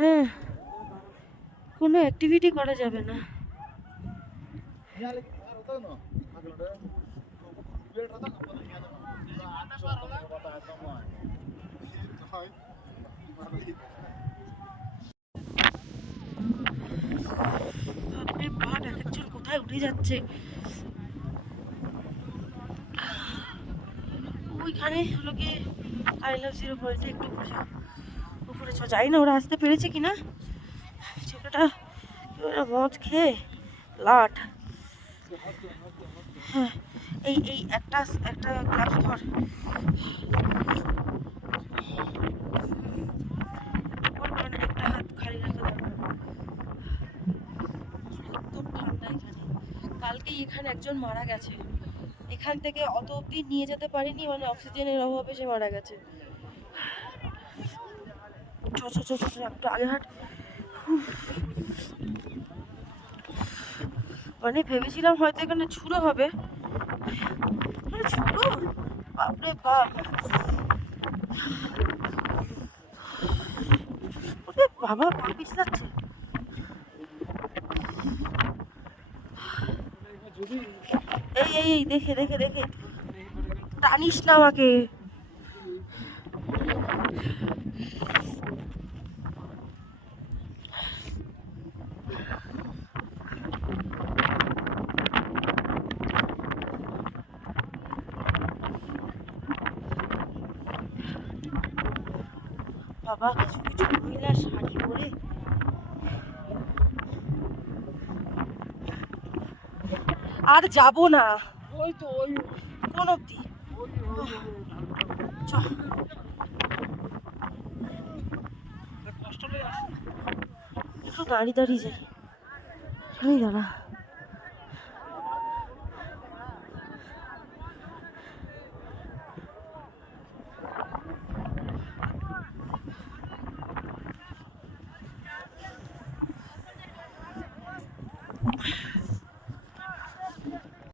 হ্যাঁ, কোনো অ্যাক্টিভিটি করা যাবে না। একজন কোথায় উঠে যাচ্ছে ওইখানে হলো গিয়ে আই লাভ জিরো পয়েন্টে একটু উপরে যাই না, ওরা আসতে পেরেছে কিনা। ছেলেটা মদ খেয়ে লাট। হ্যাঁ, এই এই একটা একটা গ্লাস ধর, একটা হাত খালি রাখা দরকার। একদম ঠান্ডা এখানে। কালকেই এখানে একজন মারা গেছে, এখান থেকে অত অব্দি নিয়ে যেতে পারিনি, মানে অক্সিজেনের অভাবে সে মারা গেছে। একটু আগে হাট। মানে ভেবেছিলাম হয়তো এখানে ছুড়ো হবে, ছুড়ো বাপরে বাপ, বাবা পা পিছলাচ্ছে। এই এই এই দেখে দেখে দেখে টানিস না আমাকে। বাবা কিছু কিছু মহিলা শাড়ি পরে আর যাব না, ওই তো ওই কোন অব্দি একটু দাঁড়িয়ে দাঁড়িয়ে যাই, দাঁড়া।